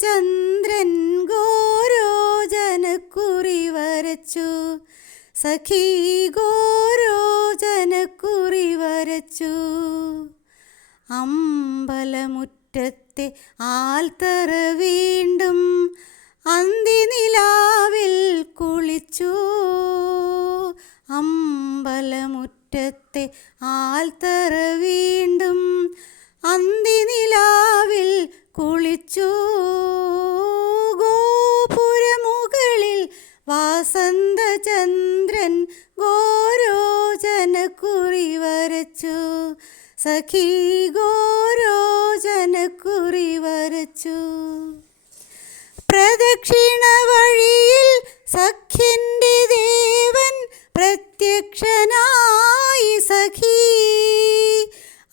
ചന്ദ്രൻ ഗോരോജനക്കുറി വരച്ചു. സഖി ഗോരോജനക്കുറി വരച്ചു. അമ്പലമുറ്റത്തെ ആൽത്തറ വീണ്ടും അന്തിനിലാവിൽ കുളിച്ചു. അമ്പലമുറ്റത്തെ ആൽത്തറ വീണ്ടും അന്തിനിലാവിൽ കുളിച്ചു. സഖീ ഗോരോചനക്കുറി വരച്ചു. പ്രദക്ഷിണ വഴിയിൽ സഖ്യന്റെ ദേവൻ പ്രത്യക്ഷനായി സഖീ.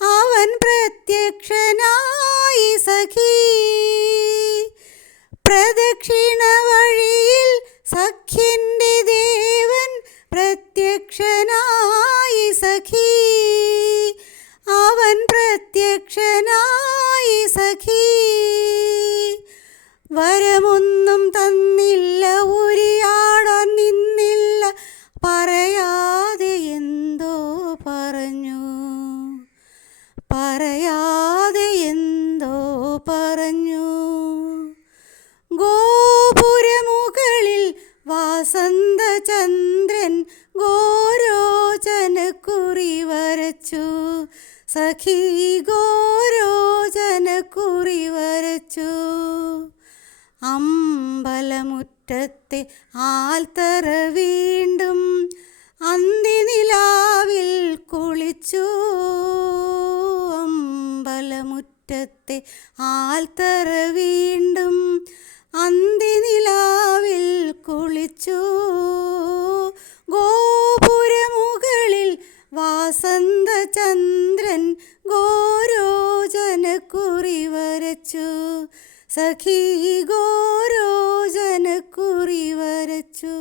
അവൻ പ്രത്യക്ഷനായി സഖീ. പ്രദക്ഷിണ വഴിയിൽ സഖ്യന്റെ സഖീ. വരമൊന്നും തന്നില്ല ഉരിയാടാൻ നിന്നില്ല. പറയാതെ എന്തോ പറഞ്ഞു. പറയാതെ എന്തോ പറഞ്ഞു. ഗോപുരമുകളിൽ വാസന്തചന്ദ്രൻ ഗോരോചനക്കുറി സഖീ ഗോരോചനക്കുറി വരച്ചു അമ്പലമുറ്റത്തെ ആൽത്തറ വീണ്ടും അന്തിനിലാവിൽ കുളിച്ചു. അമ്പലമുറ്റത്തെ ആൽത്തറ വീണ്ടും അന്തിനിലാവിൽ കുളിച്ചു. ഗോരോചനക്കുറി വരച്ചു സഖീ ഗോരോചനക്കുറി വരച്ചു